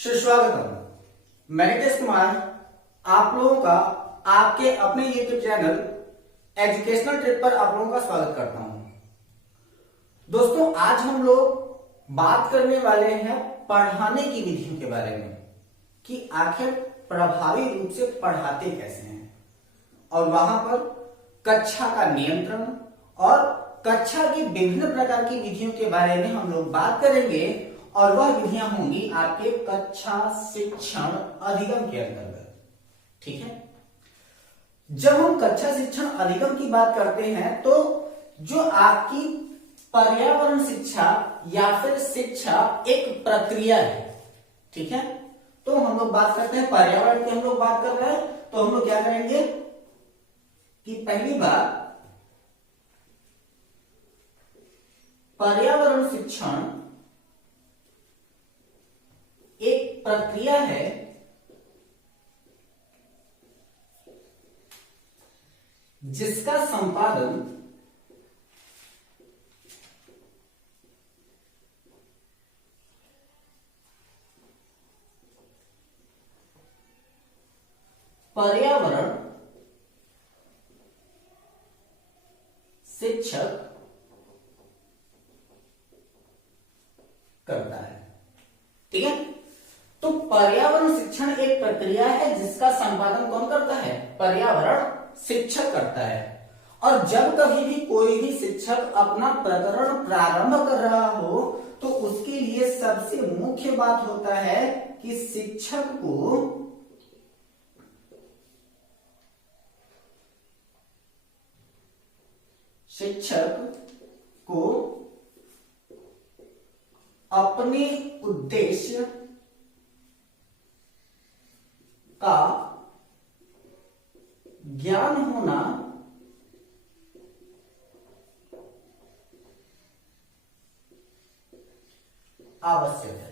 सुस्वागतम। मैं नितेश कुमार आप लोगों का आपके अपने YouTube चैनल एजुकेशनल ट्रिप पर आप लोगों का स्वागत करता हूं। दोस्तों, आज हम लोग बात करने वाले हैं पढ़ाने की विधियों के बारे में कि आखिर प्रभावी रूप से पढ़ाते कैसे हैं और वहां पर कक्षा का नियंत्रण और कक्षा की विभिन्न प्रकार की विधियों के बारे में हम लोग बात करेंगे और वह विधियां होंगी आपके कक्षा शिक्षण अधिगम के अंतर्गत। ठीक है, जब हम कक्षा शिक्षण अधिगम की बात करते हैं तो जो आपकी पर्यावरण शिक्षा या फिर शिक्षा एक प्रक्रिया है। ठीक है, तो हम लोग बात करते हैं पर्यावरण की, हम लोग बात कर रहे हैं तो हम लोग क्या करेंगे कि पहली बात पर्यावरण शिक्षण एक प्रक्रिया है जिसका संपादन पर्यावरण शिक्षक करता है। ठीक है, तो पर्यावरण शिक्षण एक प्रक्रिया है जिसका संपादन कौन करता है? पर्यावरण शिक्षक करता है। और जब कभी भी कोई भी शिक्षक अपना प्रकरण प्रारंभ कर रहा हो तो उसके लिए सबसे मुख्य बात होता है कि शिक्षक को अपने उद्देश्य का ज्ञान होना आवश्यक है।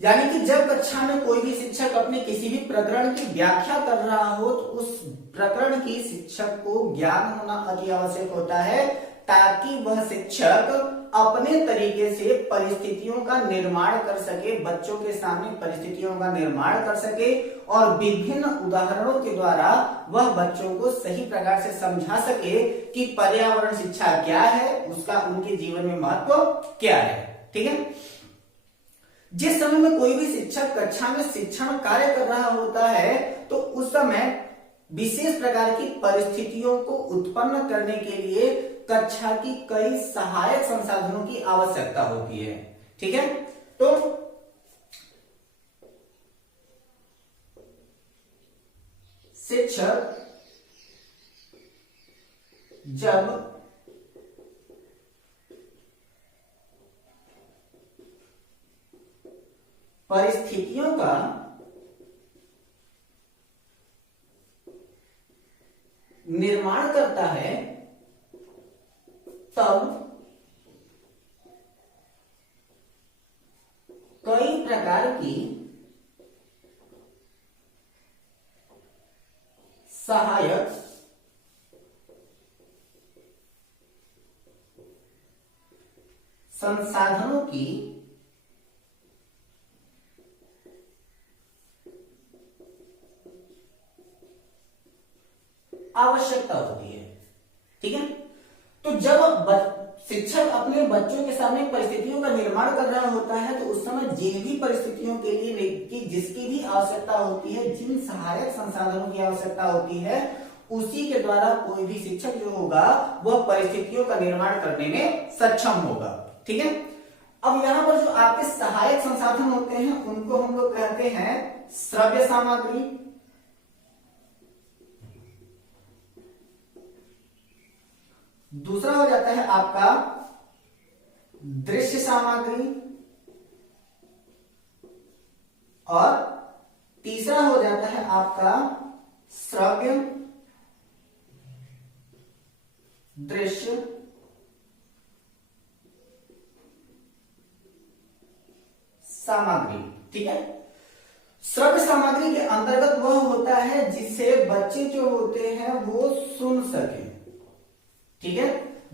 यानी कि जब कक्षा में कोई भी शिक्षक अपने किसी भी प्रकरण की व्याख्या कर रहा हो तो उस प्रकरण की शिक्षक को ज्ञान होना अति आवश्यक होता है ताकि वह शिक्षक अपने तरीके से परिस्थितियों का निर्माण कर सके, बच्चों के सामने परिस्थितियों का निर्माण कर सके और विभिन्न उदाहरणों के द्वारा वह बच्चों को सही प्रकार से समझा सके कि पर्यावरण शिक्षा क्या है, उसका उनके जीवन में महत्व क्या है। ठीक है, जिस समय में कोई भी शिक्षक कक्षा में शिक्षण कार्य कर रहा होता है तो उस समय विशेष प्रकार की परिस्थितियों को उत्पन्न करने के लिए कक्षा की कई सहायक संसाधनों की आवश्यकता होती है। ठीक है, तो शिक्षक जब परिस्थितियों का निर्माण करता है तब कई प्रकार की सहायक संसाधनों की आवश्यकता होती है। ठीक है, तो जब शिक्षक अपने बच्चों के सामने परिस्थितियों का निर्माण कर रहा होता है तो उस समय जिन भी परिस्थितियों के लिए की जिसकी भी आवश्यकता होती है, जिन सहायक संसाधनों की आवश्यकता होती है, उसी के द्वारा कोई भी शिक्षक जो होगा वह परिस्थितियों का निर्माण करने में सक्षम होगा। ठीक है, अब यहां पर जो आपके सहायक संसाधन होते हैं उनको हम लोग कहते हैं श्रव्य सामग्री, दूसरा हो जाता है आपका दृश्य सामग्री और तीसरा हो जाता है आपका श्रव्य दृश्य सामग्री। ठीक है, श्रव्य सामग्री के अंतर्गत वह होता है जिसे बच्चे जो होते हैं वो सुन सके। ठीक है,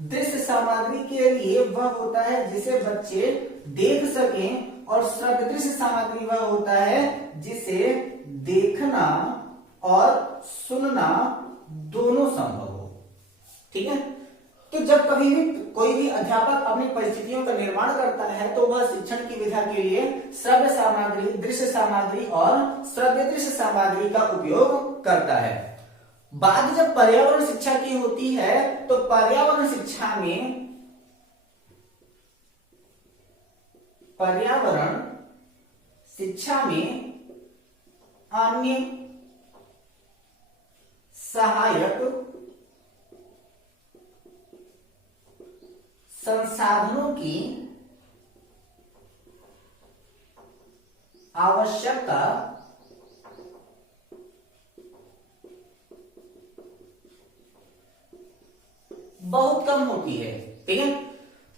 दृश्य सामग्री के लिए वह होता है जिसे बच्चे देख सकें और श्रव्य दृश्य सामग्री वह होता है जिसे देखना और सुनना दोनों संभव हो। ठीक है, तो जब कभी भी कोई भी अध्यापक अपनी परिस्थितियों का निर्माण करता है तो वह शिक्षण की विधा के लिए श्रव्य सामग्री, दृश्य सामग्री और श्रव्य दृश्य सामग्री का उपयोग करता है। बात जब पर्यावरण शिक्षा की होती है तो पर्यावरण शिक्षा में अन्य सहायक संसाधनों की आवश्यकता बहुत कम होती है। ठीक है,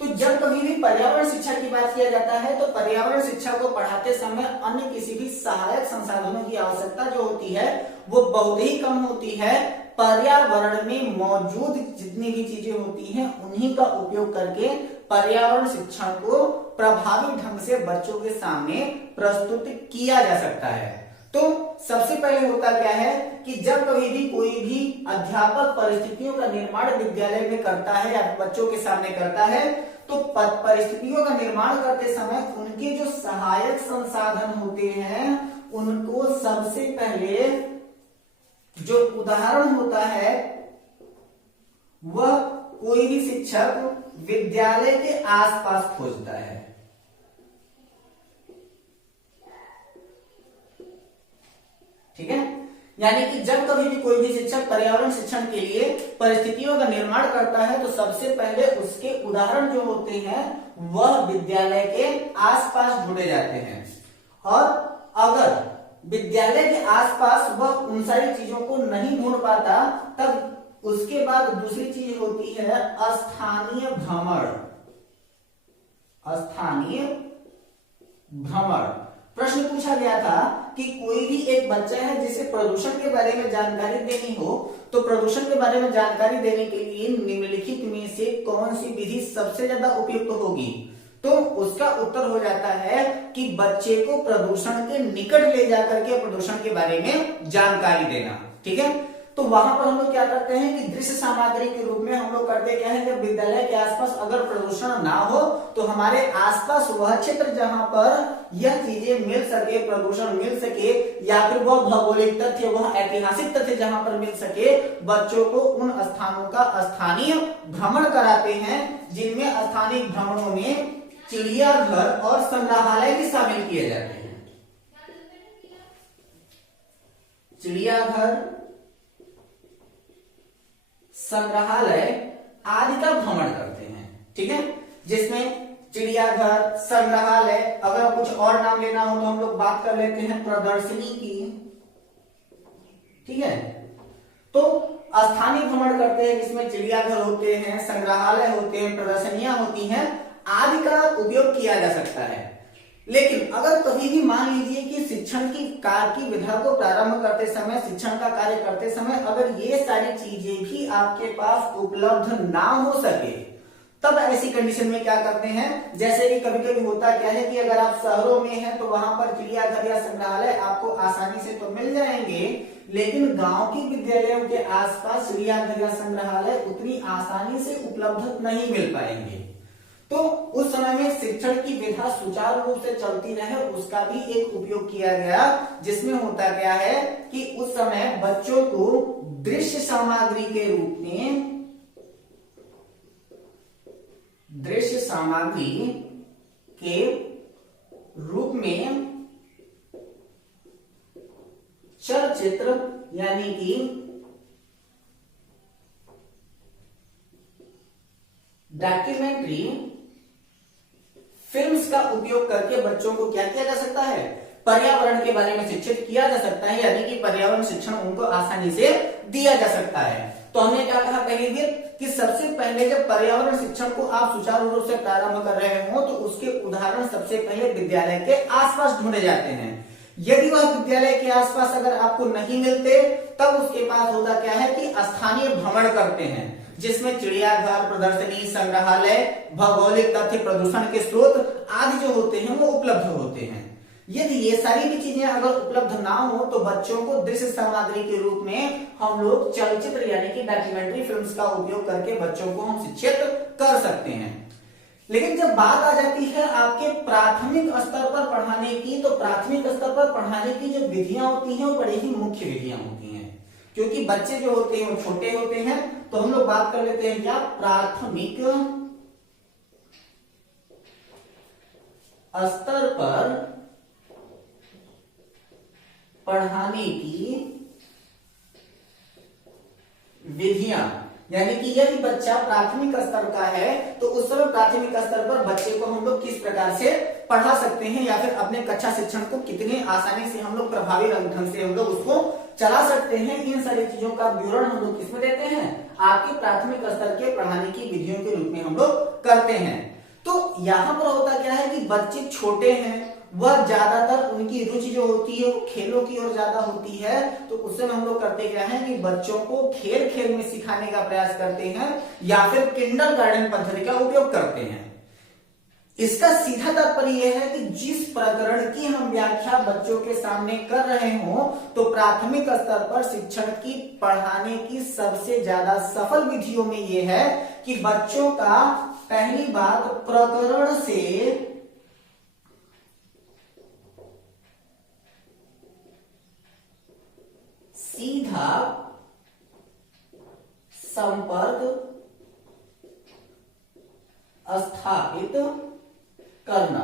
तो जब कभी भी पर्यावरण शिक्षा की बात किया जाता है तो पर्यावरण शिक्षा को पढ़ाते समय अन्य किसी भी सहायक संसाधनों की आवश्यकता जो होती है वो बहुत ही कम होती है। पर्यावरण में मौजूद जितनी भी चीजें होती हैं उन्हीं का उपयोग करके पर्यावरण शिक्षण को प्रभावी ढंग से बच्चों के सामने प्रस्तुत किया जा सकता है। तो सबसे पहले होता क्या है कि जब कभी भी कोई भी अध्यापक परिस्थितियों का निर्माण विद्यालय में करता है या बच्चों के सामने करता है तो परिस्थितियों का निर्माण करते समय उनके जो सहायक संसाधन होते हैं उनको सबसे पहले जो उदाहरण होता है वह कोई भी शिक्षक विद्यालय के आसपास खोजता है। ठीक है, यानी कि जब कभी भी कोई भी शिक्षक पर्यावरण शिक्षण के लिए परिस्थितियों का निर्माण करता है तो सबसे पहले उसके उदाहरण जो होते हैं वह विद्यालय के आसपास ढूंढे जाते हैं। और अगर विद्यालय के आसपास वह उन सारी चीजों को नहीं ढूंढ पाता तब उसके बाद दूसरी चीज होती है स्थानीय भ्रमण। स्थानीय भ्रमण प्रश्न पूछा गया था कि कोई भी एक बच्चा है जिसे प्रदूषण के बारे में जानकारी देनी हो तो प्रदूषण के बारे में जानकारी देने के लिए निम्नलिखित में से कौन सी विधि सबसे ज्यादा उपयुक्त होगी। तो उसका उत्तर हो जाता है कि बच्चे को प्रदूषण के निकट ले जाकर के प्रदूषण के बारे में जानकारी देना। ठीक है, तो वहां पर हम लोग क्या करते हैं कि दृश्य सामग्री के रूप में हम लोग करते क्या है, जब विद्यालय के आसपास अगर प्रदूषण ना हो तो हमारे आसपास वह क्षेत्र जहां पर यह चीजें मिल सके, प्रदूषण मिल सके या फिर वह भौगोलिक तथ्य, वह ऐतिहासिक तथ्य जहां पर मिल सके, बच्चों को उन स्थानों का स्थानीय भ्रमण कराते हैं जिनमें स्थानीय भ्रमणों में चिड़ियाघर और संग्रहालय भी शामिल किए जाते हैं। चिड़ियाघर, संग्रहालय आदि का भ्रमण करते हैं। ठीक है, जिसमें चिड़ियाघर, संग्रहालय, अगर कुछ और नाम लेना हो तो हम लोग बात कर लेते हैं प्रदर्शनी की। ठीक है, तो स्थानीय भ्रमण करते हैं जिसमें चिड़ियाघर होते हैं, संग्रहालय होते हैं, प्रदर्शनियां होती हैं आदि का उपयोग किया जा सकता है। लेकिन अगर कभी भी मान लीजिए कि शिक्षण की कार्य की विधा को प्रारंभ करते समय, शिक्षण का कार्य करते समय अगर ये सारी चीजें भी आपके पास उपलब्ध ना हो सके तब ऐसी कंडीशन में क्या करते हैं, जैसे कि कभी कभी होता क्या है कि अगर आप शहरों में हैं तो वहां पर चिड़ियाघर या संग्रहालय आपको आसानी से तो मिल जाएंगे, लेकिन गांव की विद्यालयों के आसपास चिड़ियाघर या संग्रहालय उतनी आसानी से उपलब्ध नहीं मिल पाएंगे। तो उस समय में शिक्षण की विधा सुचारू रूप से चलती रहे उसका भी एक उपयोग किया गया, जिसमें होता क्या है कि उस समय बच्चों को दृश्य सामग्री के रूप में, दृश्य सामग्री के रूप में चलचित्र यानी कि डॉक्यूमेंट्री फिल्म्स का उपयोग करके बच्चों को क्या किया जा सकता है, पर्यावरण के बारे में शिक्षित किया जा सकता है, यानी कि पर्यावरण शिक्षण उनको आसानी से दिया जा सकता है। तो हमने क्या कहा पहले भी कि सबसे पहले जब पर्यावरण शिक्षण को आप सुचारू रूप से प्रारंभ कर रहे हो तो उसके उदाहरण सबसे पहले विद्यालय के आसपास ढूंढे जाते हैं। यदि वह विद्यालय के आसपास अगर आपको नहीं मिलते, तब उसके पास होता क्या है कि स्थानीय भ्रमण करते हैं, जिसमें चिड़ियाघर, प्रदर्शनी, संग्रहालय, भौगोलिक तथ्य, प्रदूषण के स्रोत आदि जो होते हैं वो उपलब्ध होते हैं। यदि ये सारी भी चीजें अगर उपलब्ध ना हो तो बच्चों को दृश्य सामग्री के रूप में हम लोग चलचित्र यानी कि डॉक्यूमेंट्री फिल्म्स का उपयोग करके बच्चों को हम शिक्षित कर सकते हैं। लेकिन जब बात आ जाती है आपके प्राथमिक स्तर पर पढ़ाने की, तो प्राथमिक स्तर पर पढ़ाने की जो विधियां होती हैं वो बड़ी ही मुख्य विधियां होती हैं, क्योंकि बच्चे जो होते हैं वो छोटे होते हैं। तो हम लोग बात कर लेते हैं क्या, प्राथमिक स्तर पर पढ़ाने की विधियां, यानी कि यदि बच्चा प्राथमिक स्तर का है तो उस समय प्राथमिक स्तर पर बच्चे को हम लोग किस प्रकार से पढ़ा सकते हैं, या फिर अपने कक्षा शिक्षण को कितनी आसानी से हम लोग प्रभावी ढंग से हम लोग उसको चला सकते हैं, इन सारी चीजों का विवरण हम लोग किसमें देते हैं, आपके प्राथमिक स्तर के पढ़ाने की विधियों के रूप में हम लोग करते हैं। तो यहां पर होता क्या है कि बच्चे छोटे हैं, वह ज्यादातर उनकी रुचि जो होती है वो खेलों की ओर ज्यादा होती है, तो उससे हम लोग करते क्या है कि बच्चों को खेल खेल में सिखाने का प्रयास करते हैं, या फिर किंडरगार्टन पद्धति का उपयोग करते हैं। इसका सीधा तात्पर्य यह है कि जिस प्रकरण की हम व्याख्या बच्चों के सामने कर रहे हो, तो प्राथमिक स्तर पर शिक्षण की पढ़ाने की सबसे ज्यादा सफल विधियों में यह है कि बच्चों का पहली बात प्रकरण से सीधा संपर्क स्थापित करना।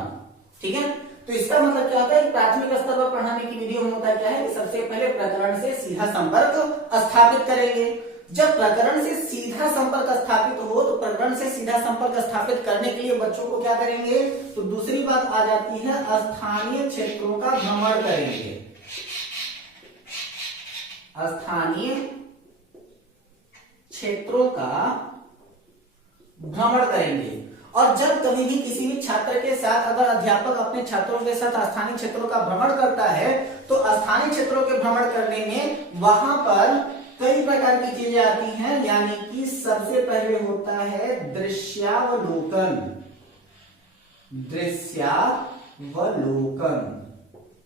ठीक है, तो इसका मतलब क्या होता है, प्राथमिक स्तर पर पढ़ाने की विधियों में होता क्या है कि सबसे पहले प्रकरण से सीधा संपर्क स्थापित करेंगे। जब प्रकरण से सीधा संपर्क स्थापित हो तो प्रकरण से सीधा संपर्क स्थापित करने के लिए बच्चों को क्या करेंगे, तो दूसरी बात आ जाती है, स्थानीय क्षेत्रों का भ्रमण करेंगे। स्थानीय क्षेत्रों का भ्रमण करेंगे। और जब कभी भी किसी भी छात्र के साथ अगर अध्यापक अपने छात्रों के साथ स्थानीय क्षेत्रों का भ्रमण करता है, तो स्थानीय क्षेत्रों के भ्रमण करने में वहां पर कई प्रकार की चीजें आती हैं, यानी कि सबसे पहले होता है दृश्यावलोकन। दृश्यावलोकन,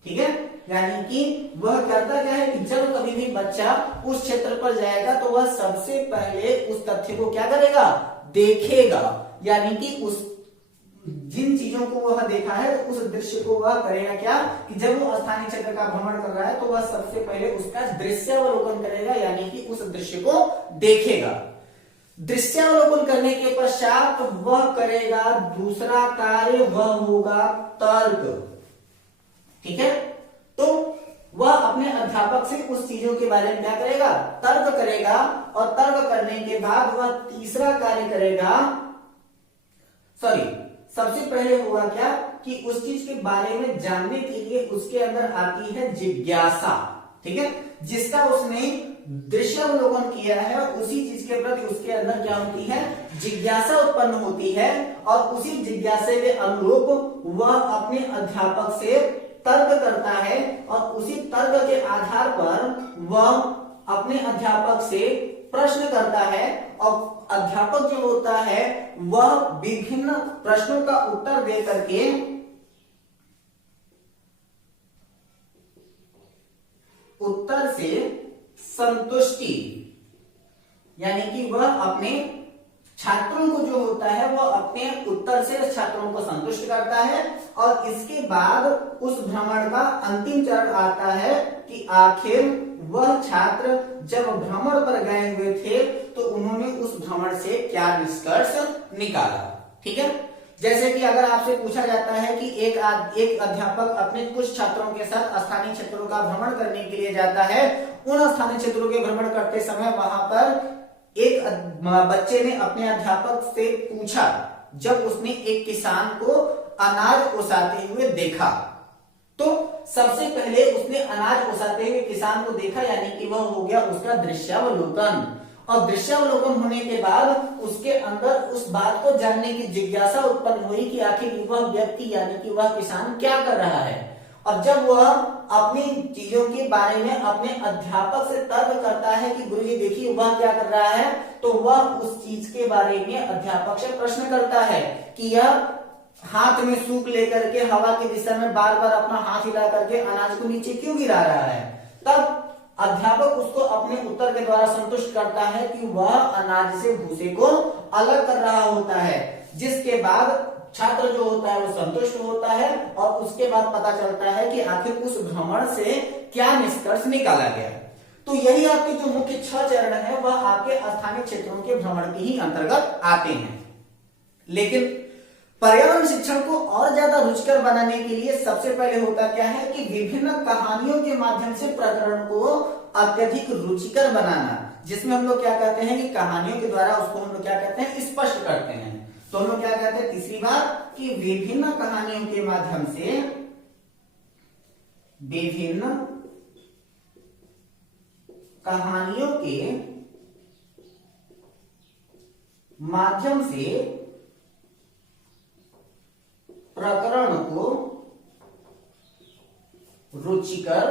ठीक है, यानी कि वह करता क्या है कि जब कभी भी बच्चा उस क्षेत्र पर जाएगा तो वह सबसे पहले उस तथ्य को क्या करेगा, देखेगा, यानी कि उस जिन चीजों को वह देखा है तो उस दृश्य को वह करेगा क्या कि जब वो स्थानीय क्षेत्र का भ्रमण कर रहा है तो वह सबसे पहले उसका दृश्यावलोकन करेगा, यानी कि उस दृश्य को देखेगा। दृश्यावलोकन करने के पश्चात वह करेगा दूसरा कार्य, वह होगा तर्क। ठीक है, तो वह अपने अध्यापक से उस चीजों के बारे में क्या करेगा, तर्क करेगा, और तर्क करने के बाद वह तीसरा कार्य करेगा, सबसे पहले हुआ क्या कि उस चीज के बारे में जानने के लिए उसके अंदर आती है जिज्ञासा। ठीक है, जिसका उसने दृश्यावलोकन किया है उसी चीज के प्रति उसके अंदर क्या होती है, जिज्ञासा उत्पन्न होती है, और उसी जिज्ञासा के अनुरूप वह अपने अध्यापक से तर्क करता है, और उसी तर्क के आधार पर वह अपने अध्यापक से प्रश्न करता है, और अध्यापक जो होता है वह विभिन्न प्रश्नों का उत्तर दे करके उत्तर से संतुष्टि, यानी कि वह अपने छात्रों को जो होता है वह अपने उत्तर से छात्रों को संतुष्ट करता है, और इसके बाद उस भ्रमण का अंतिम चरण आता है कि आखिर वह छात्र जब भ्रमण पर गए हुए थे तो उन्होंने उस भ्रमण से क्या निष्कर्ष निकाला। ठीक है, जैसे कि अगर आपसे पूछा जाता है कि एक अध्यापक अपने कुछ छात्रों के साथ स्थानीय क्षेत्रों का भ्रमण करने के लिए जाता है, उन स्थानीय क्षेत्रों के भ्रमण करते समय वहां पर एक बच्चे ने अपने अध्यापक से पूछा, जब उसने एक किसान को अनाज ओसाते हुए देखा, तो सबसे पहले उसने अनाज ओसाते हुए किसान को देखा, यानी कि वह हो गया उसका दृश्यावलोकन। और दृश्यावलोकन होने के बाद उसके अंदर उस बात को जानने की जिज्ञासा उत्पन्न हुई कि आखिर वह व्यक्ति यानी कि वह किसान क्या कर रहा है, और जब वह अपनी चीजों के बारे में अपने अध्यापक से तर्क करता है कि गुरुजी देखिए वह क्या कर रहा है, तो वह उस चीज के बारे में अध्यापक से प्रश्न करता है कि यह हाथ में सूप लेकर के हवा की दिशा में बार बार अपना हाथ हिला करके अनाज को नीचे क्यों गिरा रहा है। तब अध्यापक उसको अपने उत्तर के द्वारा संतुष्ट करता है कि वह अनाज से भूसे को अलग कर रहा होता है, जिसके बाद छात्र जो होता है वो संतुष्ट होता है और उसके बाद पता चलता है कि आखिर उस भ्रमण से क्या निष्कर्ष निकाला गया। तो यही आपके जो मुख्य 6 चरण है वह आपके स्थानीय क्षेत्रों के भ्रमण के ही अंतर्गत आते हैं। लेकिन पर्यावरण शिक्षण को और ज्यादा रुचिकर बनाने के लिए सबसे पहले होता क्या है कि विभिन्न कहानियों के माध्यम से प्रकरण को अत्यधिक रुचिकर बनाना, जिसमें हम लोग क्या कहते हैं कि कहानियों के द्वारा उसको हम लोग क्या कहते हैं स्पष्ट करते हैं। तो हम लोग क्या कहते हैं तीसरी बात कि विभिन्न कहानियों के माध्यम से विभिन्न कहानियों के माध्यम से प्रकरण को रुचिकर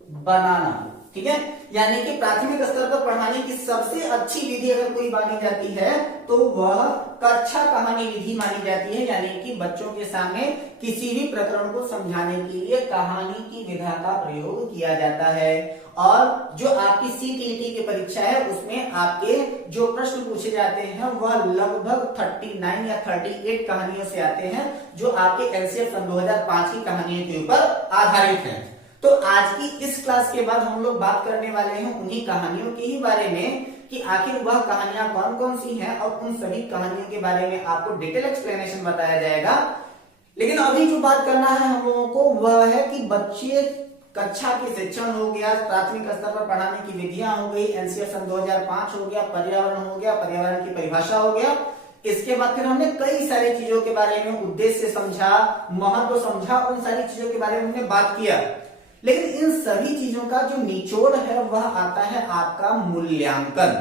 बनाना। ठीक है, यानी कि प्राथमिक स्तर पर पढ़ाने की सबसे अच्छी विधि अगर कोई मानी जाती है तो वह कक्षा कहानी विधि मानी जाती है, यानी कि बच्चों के सामने किसी भी प्रकरण को समझाने के लिए कहानी की विधा का प्रयोग किया जाता है। और जो आपकी सीटीईटी की परीक्षा है उसमें आपके जो प्रश्न पूछे जाते हैं वह लगभग 39 या 38 कहानियों से आते हैं, जो आपके एलसीएफ सन 2005 की कहानियों के ऊपर आधारित हैं। तो आज की इस क्लास के बाद हम लोग बात करने वाले हैं उन्हीं कहानियों के ही बारे में कि आखिर वह कहानियां कौन कौन सी हैं, और उन सभी कहानियों के बारे में आपको डिटेल एक्सप्लेनेशन बताया जाएगा। लेकिन अभी जो बात करना है हम लोगों को वह है कि बच्चे कक्षा के शिक्षण हो गया, प्राथमिक स्तर पर पढ़ाने की विधियां हो गई, एनसीएफ सन 2005 हो गया, पर्यावरण हो गया, पर्यावरण की परिभाषा हो गया। इसके बाद फिर हमने कई सारी चीजों के बारे में उद्देश्य समझा, महत्व समझा, उन सारी चीजों के बारे में हमने बात किया। लेकिन इन सभी चीजों का जो निचोड़ है वह आता है आपका मूल्यांकन,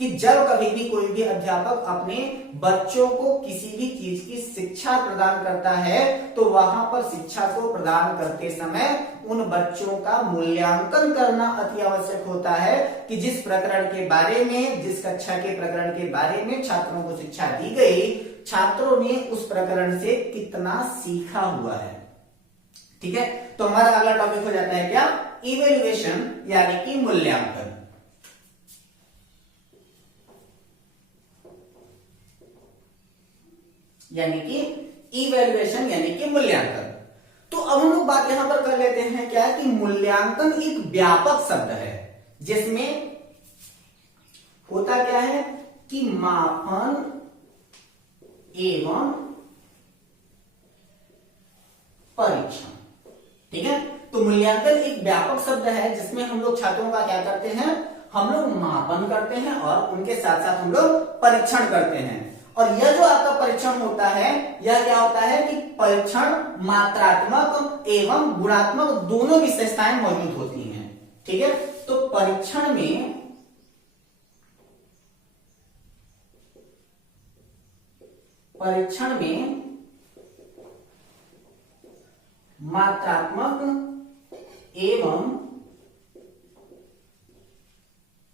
कि जब कभी भी कोई भी अध्यापक अपने बच्चों को किसी भी चीज की शिक्षा प्रदान करता है तो वहां पर शिक्षा को प्रदान करते समय उन बच्चों का मूल्यांकन करना अति आवश्यक होता है कि जिस प्रकरण के बारे में, जिस कक्षा के प्रकरण के बारे में छात्रों को शिक्षा दी गई, छात्रों ने उस प्रकरण से कितना सीखा हुआ है। ठीक है, तो हमारा अगला टॉपिक हो जाता है क्या, इवेल्युएशन यानी कि मूल्यांकन। यानी कि इवेल्युएशन यानी कि मूल्यांकन। तो अब हम लोग बात यहां पर कर लेते हैं क्या कि मूल्यांकन एक व्यापक शब्द है जिसमें होता क्या है कि मापन एवं परीक्षण। ठीक है, तो मूल्यांकन एक व्यापक शब्द है जिसमें हम लोग छात्रों का क्या करते हैं, हम लोग मापन करते हैं और उनके साथ साथ हम लोग परीक्षण करते हैं। और यह जो आपका परीक्षण होता है यह क्या होता है कि परीक्षण मात्रात्मक एवं गुणात्मक दोनों विशेषताएं मौजूद होती हैं। ठीक है, तो परीक्षण में मात्रात्मक एवं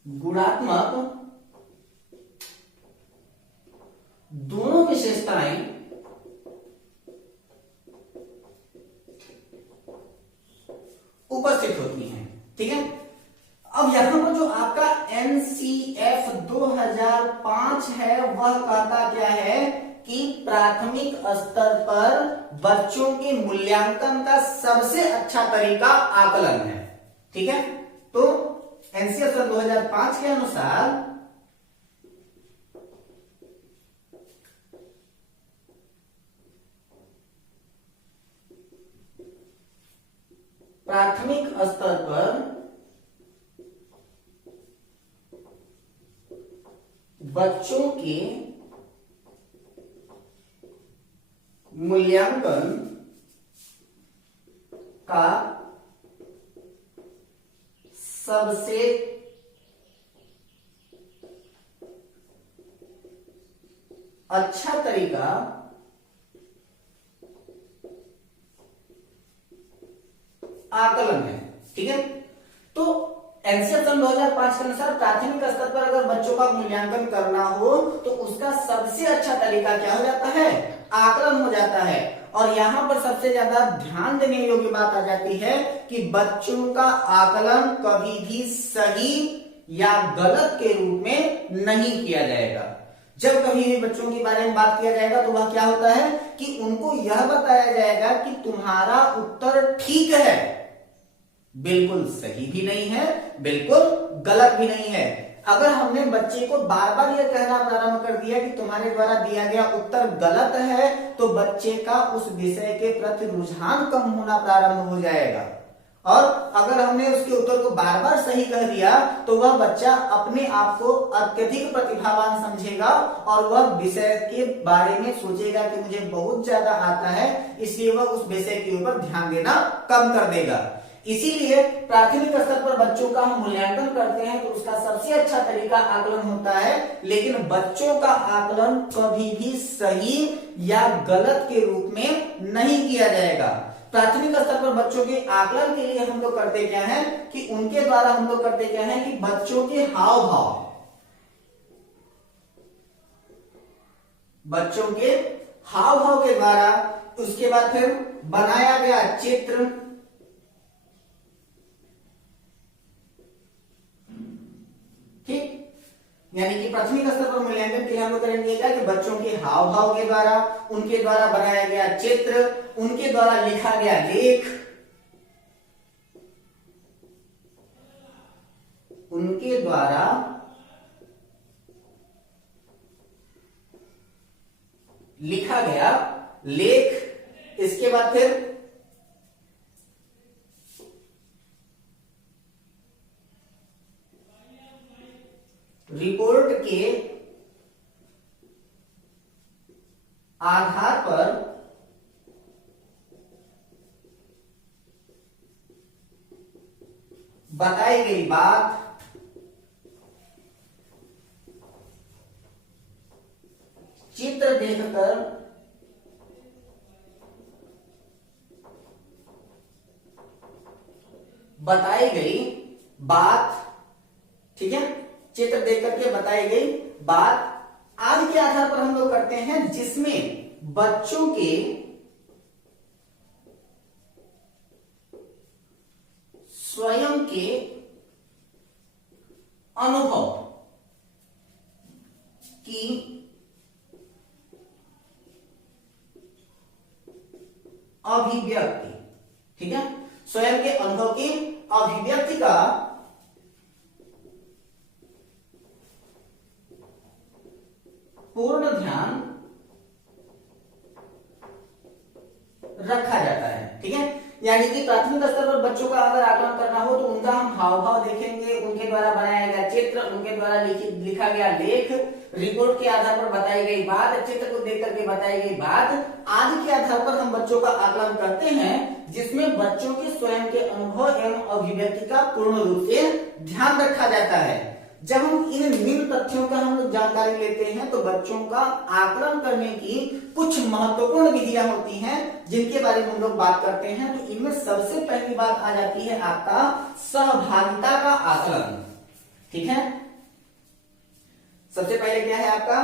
गुणात्मक दोनों विशेषताएं उपस्थित होती हैं। ठीक है, अब यहां पर जो आपका एनसीएफ 2005 है वह कहता क्या है कि प्राथमिक स्तर पर बच्चों के मूल्यांकन का सबसे अच्छा तरीका आकलन है। ठीक है, तो एनसीएफ 2005 के अनुसार प्राथमिक स्तर पर बच्चों के मूल्यांकन का सबसे अच्छा तरीका आकलन है। ठीक है, तो एनसीएफ सन 2005 के अनुसार प्राथमिक स्तर पर अगर बच्चों का मूल्यांकन करना हो तो उसका सबसे अच्छा तरीका क्या हो जाता है, आकलन हो जाता है। और यहां पर सबसे ज्यादा ध्यान देने योग्य बात आ जाती है कि बच्चों का आकलन कभी भी सही या गलत के रूप में नहीं किया जाएगा। जब कभी भी बच्चों के बारे में बात किया जाएगा तो वह क्या होता है कि उनको यह बताया जाएगा कि तुम्हारा उत्तर ठीक है, बिल्कुल सही भी नहीं है, बिल्कुल गलत भी नहीं है। अगर हमने बच्चे को बार बार यह कहना प्रारंभ कर दिया कि तुम्हारे द्वारा दिया गया उत्तर गलत है, तो बच्चे का उस विषय के प्रति रुझान कम होना प्रारंभ हो जाएगा। और अगर हमने उसके उत्तर को बार बार सही कह दिया तो वह बच्चा अपने आप को अत्यधिक प्रतिभावान समझेगा और वह विषय के बारे में सोचेगा कि मुझे बहुत ज्यादा आता है, इसलिए वह उस विषय के ऊपर ध्यान देना कम कर देगा। इसीलिए प्राथमिक स्तर पर बच्चों का हम मूल्यांकन करते हैं तो उसका सबसे अच्छा तरीका आकलन होता है, लेकिन बच्चों का आकलन कभी भी सही या गलत के रूप में नहीं किया जाएगा। प्राथमिक स्तर पर बच्चों के आकलन के लिए हम लोग करते क्या है कि उनके द्वारा हम लोग करते क्या है कि बच्चों के हाव भाव, बच्चों के हाव भाव के द्वारा, उसके बाद फिर बनाया गया चित्र, ठीक, यानी कि प्राथमिक स्तर पर मूल्यांकन के लिए हम लोग करेंगे क्या कि बच्चों के हाव भाव के द्वारा, उनके द्वारा बनाया गया चित्र, उनके द्वारा लिखा गया लेख, उनके द्वारा लिखा गया लेख, इसके बाद फिर रिपोर्ट के आधार पर बताई गई बात, चित्र देखकर बताई गई बात, ठीक है, चित्र देख करके बताई गई बात आदि के आधार पर हम लोग करते हैं, जिसमें बच्चों के स्वयं के अनुभव की अभिव्यक्ति, ठीक है, स्वयं के अनुभव की अभिव्यक्ति का पूर्ण ध्यान रखा जाता है। ठीक है, यानी कि प्राथमिक स्तर पर बच्चों का अगर आकलन करना हो तो उनका हम हाव भाव देखेंगे, उनके द्वारा बनाया गया चित्र, उनके द्वारा लिखा गया लेख, रिपोर्ट के आधार पर बताई गई बात, चित्र को देख करके बताई गई बात आदि के आधार पर हम बच्चों का आकलन करते हैं, जिसमें बच्चों के स्वयं के अनुभव एवं अभिव्यक्ति का पूर्ण रूप से ध्यान रखा जाता है। जब हम इन निम्न तथ्यों का हम लोग जानकारी लेते हैं तो बच्चों का आकलन करने की कुछ महत्वपूर्ण विधियां होती हैं जिनके बारे में हम लोग बात करते हैं। तो इनमें सबसे पहली बात आ जाती है आपका सहभागिता का आकलन। ठीक है, सबसे पहले क्या है आपका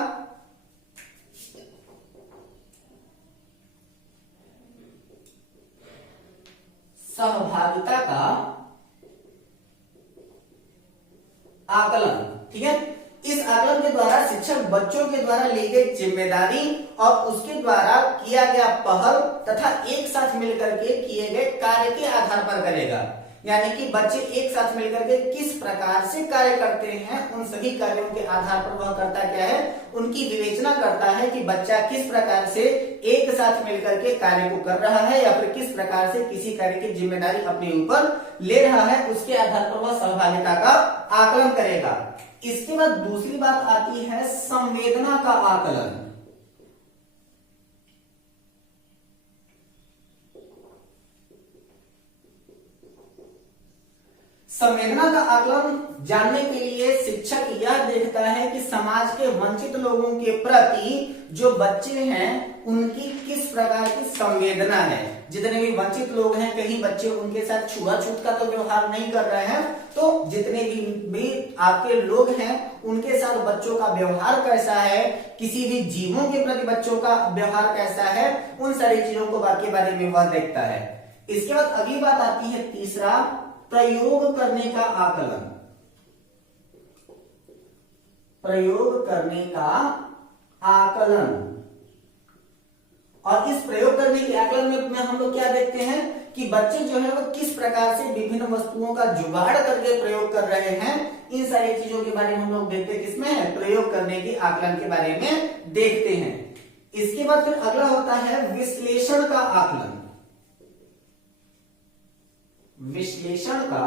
सहभागिता का आकलन। ठीक है, इस आकलन के द्वारा शिक्षक बच्चों के द्वारा ली गई जिम्मेदारी और उसके द्वारा किया गया पहल तथा एक साथ मिलकर के किए गए कार्य के आधार पर करेगा। यानी कि बच्चे एक साथ मिलकर के किस प्रकार से कार्य करते हैं, उन सभी कार्यों के आधार पर वह करता क्या है, उनकी विवेचना करता है कि बच्चा किस प्रकार से एक साथ मिलकर के कार्य को कर रहा है या फिर किस प्रकार से किसी कार्य की जिम्मेदारी अपने ऊपर ले रहा है, उसके आधार पर वह सहभागिता का आकलन करेगा। इसके बाद दूसरी बात आती है संवेदना का आकलन। संवेदना का आकलन जानने के लिए शिक्षक यह देखता है कि समाज के वंचित लोगों के प्रति जो बच्चे हैं उनकी किस प्रकार की संवेदना है। जितने भी वंचित लोग हैं, कहीं बच्चे उनके साथ छुआछूत का तो व्यवहार नहीं कर रहे हैं, तो जितने भी आपके लोग हैं उनके साथ बच्चों का व्यवहार कैसा है, किसी भी जीवों के प्रति बच्चों का व्यवहार कैसा है, उन सारी चीजों को के बारे में वह देखता है। इसके बाद अगली बात आती है तीसरा, प्रयोग करने का आकलन। प्रयोग करने का आकलन। और इस प्रयोग करने के आकलन में हम लोग क्या देखते हैं कि बच्चे जो है वो किस प्रकार से विभिन्न वस्तुओं का जुगाड़ करके प्रयोग कर रहे हैं। इन सारी चीजों के बारे में हम लोग देखते हैं, किसमें है, प्रयोग करने के आकलन के बारे में देखते हैं। इसके बाद फिर अगला होता है विश्लेषण का आकलन। विश्लेषण का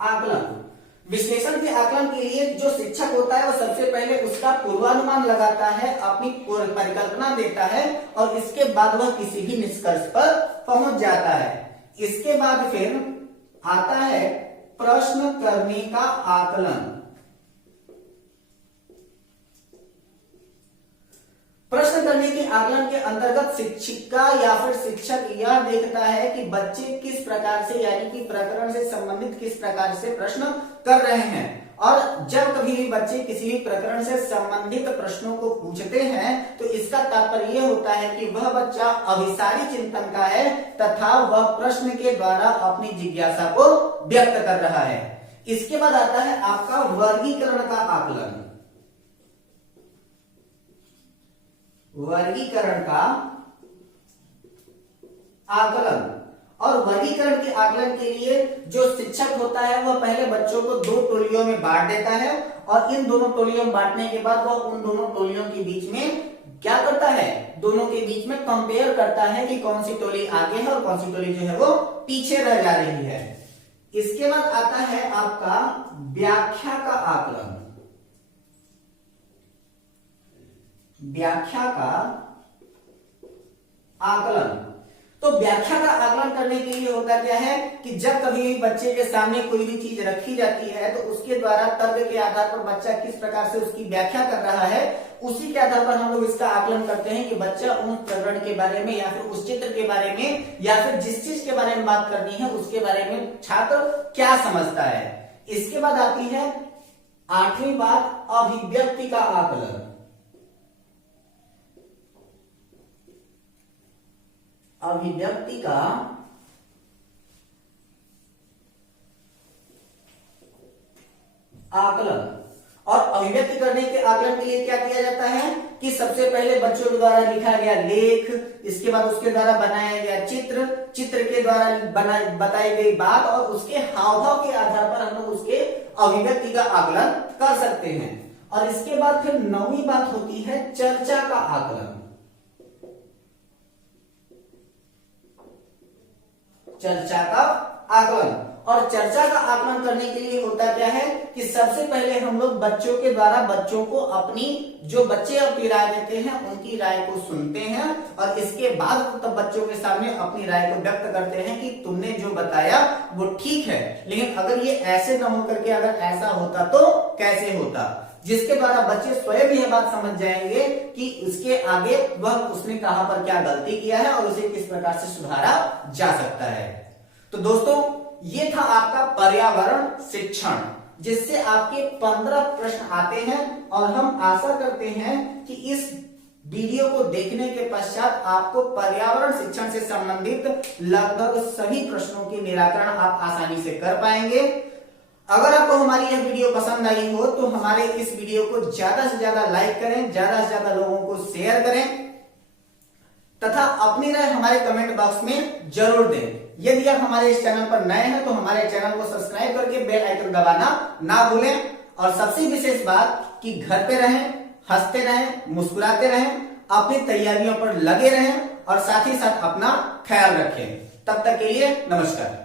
आकलन। विश्लेषण के आकलन के लिए जो शिक्षक होता है वो सबसे पहले उसका पूर्वानुमान लगाता है, अपनी परिकल्पना देता है और इसके बाद वह किसी भी निष्कर्ष पर पहुंच जाता है। इसके बाद फिर आता है प्रश्न करने का आकलन। प्रश्न करने के आकलन के अंतर्गत शिक्षिका या फिर शिक्षक यह देखता है कि बच्चे किस प्रकार से, यानी कि प्रकरण से संबंधित किस प्रकार से प्रश्न कर रहे हैं। और जब कभी भी बच्चे किसी भी प्रकरण से संबंधित प्रश्नों को पूछते हैं तो इसका तात्पर्य यह होता है कि वह बच्चा अभिसारी चिंतन का है तथा वह प्रश्न के द्वारा अपनी जिज्ञासा को व्यक्त कर रहा है। इसके बाद आता है आपका वर्गीकरण का आकलन। वर्गीकरण का आकलन। और वर्गीकरण के आकलन के लिए जो शिक्षक होता है वह पहले बच्चों को दो टोलियों में बांट देता है और इन दोनों टोलियों में बांटने के बाद वह उन दोनों टोलियों के बीच में क्या करता है, दोनों के बीच में कंपेयर करता है कि कौन सी टोली आगे है और कौन सी टोली जो है वो पीछे रह जा रही है। इसके बाद आता है आपका व्याख्या का आकलन। व्याख्या का आकलन। तो व्याख्या का आकलन करने के लिए होता क्या है कि जब कभी भी बच्चे के सामने कोई भी चीज रखी जाती है तो उसके द्वारा तर्क के आधार पर बच्चा किस प्रकार से उसकी व्याख्या कर रहा है, उसी के आधार पर हम लोग इसका आकलन करते हैं कि बच्चा उन प्रकरण के बारे में या फिर उस चित्र के बारे में या फिर जिस चीज के बारे में बात करनी है उसके बारे में छात्र क्या समझता है। इसके बाद आती है आठवीं बात, अभिव्यक्ति का आकलन। अभिव्यक्ति का आकलन। और अभिव्यक्ति करने के आकलन के लिए क्या किया जाता है कि सबसे पहले बच्चों के द्वारा लिखा गया लेख, इसके बाद उसके द्वारा बनाया गया चित्र, चित्र के द्वारा बताई गई बात और उसके हाव भाव के आधार पर हम लोग उसके अभिव्यक्ति का आकलन कर सकते हैं। और इसके बाद फिर नौवीं बात होती है चर्चा का आकलन। चर्चा का आकलन। और चर्चा का आकलन करने के लिए होता क्या है कि सबसे पहले हम लोग बच्चों के द्वारा बच्चों को अपनी, जो बच्चे अपनी राय देते हैं उनकी राय को सुनते हैं और इसके बाद तब बच्चों के सामने अपनी राय को व्यक्त करते हैं कि तुमने जो बताया वो ठीक है, लेकिन अगर ये ऐसे न होकर के अगर ऐसा होता तो कैसे होता, जिसके द्वारा बच्चे स्वयं यह बात समझ जाएंगे कि उसके आगे वह उसने कहां पर क्या गलती किया है और उसे किस प्रकार से सुधारा जा सकता है। तो दोस्तों ये था आपका पर्यावरण शिक्षण, जिससे आपके 15 प्रश्न आते हैं और हम आशा करते हैं कि इस वीडियो को देखने के पश्चात आपको पर्यावरण शिक्षण से संबंधित लगभग सभी प्रश्नों के निराकरण आप आसानी से कर पाएंगे। अगर आपको हमारी यह वीडियो पसंद आई हो तो हमारे इस वीडियो को ज्यादा से ज्यादा लाइक करें, ज्यादा से ज्यादा लोगों को शेयर करें तथा अपनी राय हमारे कमेंट बॉक्स में जरूर दें। यदि आप हमारे इस चैनल पर नए हैं तो हमारे चैनल को सब्सक्राइब करके बेल आइकन दबाना ना भूलें। और सबसे विशेष बात कि घर पे रहें, हंसते रहें, मुस्कुराते रहें, अपनी तैयारियों पर लगे रहें और साथ ही साथ अपना ख्याल रखें। तब तक के लिए नमस्कार।